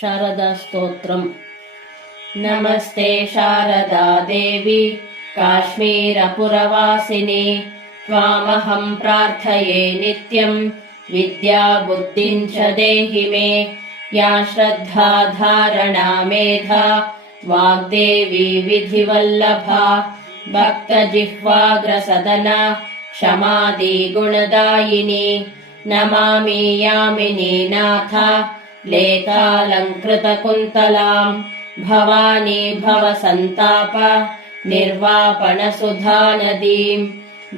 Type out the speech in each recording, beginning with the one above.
शारदास्तोत्रम्। नमस्ते शारदा देवी काश्मीरपुरवासिनी, त्वामहं प्रार्थये नित्यम् विद्याबुद्धिम् च देहि मे। या श्रद्धा धारणा मेधा वाग्देवी विधिवल्लभा, भक्तजिह्वाग्रसदना क्षमादि गुणदायिनी। नमामि यामिनी नाथ लेखालङ्कृतकुन्तलाम्, भवानी भवसन्ताप निर्वापणसुधानदीम्।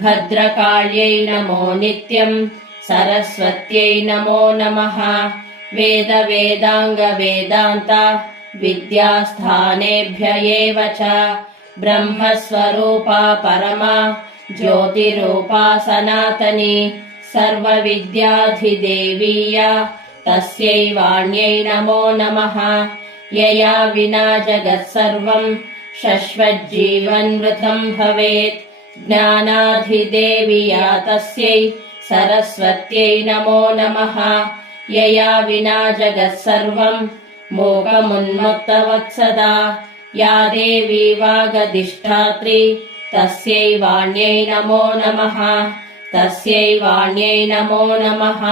भद्रकाल्यै नमो नित्यम् सरस्वत्यै नमो नमः। वेदाङ्गवेदान्त विद्यास्थानेभ्य एव च, ब्रह्मस्वरूपा परमा ज्योतिरूपा सनातनी। सर्वविद्याधिदेवीया तस्यै वाण्यै नमो नमः। यया विना जगत्सर्वम् शश्वज्जीवन्मृतम् भवेत्, ज्ञानाधिदेविया तस्यै सरस्वत्यै नमो नमः। यया विना जगत्सर्वम् मोहमुन्मत्तवत्सदा, या देवी वागधिष्ठात्री तस्यै वाण्यै नमो नमः। तस्यै वाण्यै नमो नमः।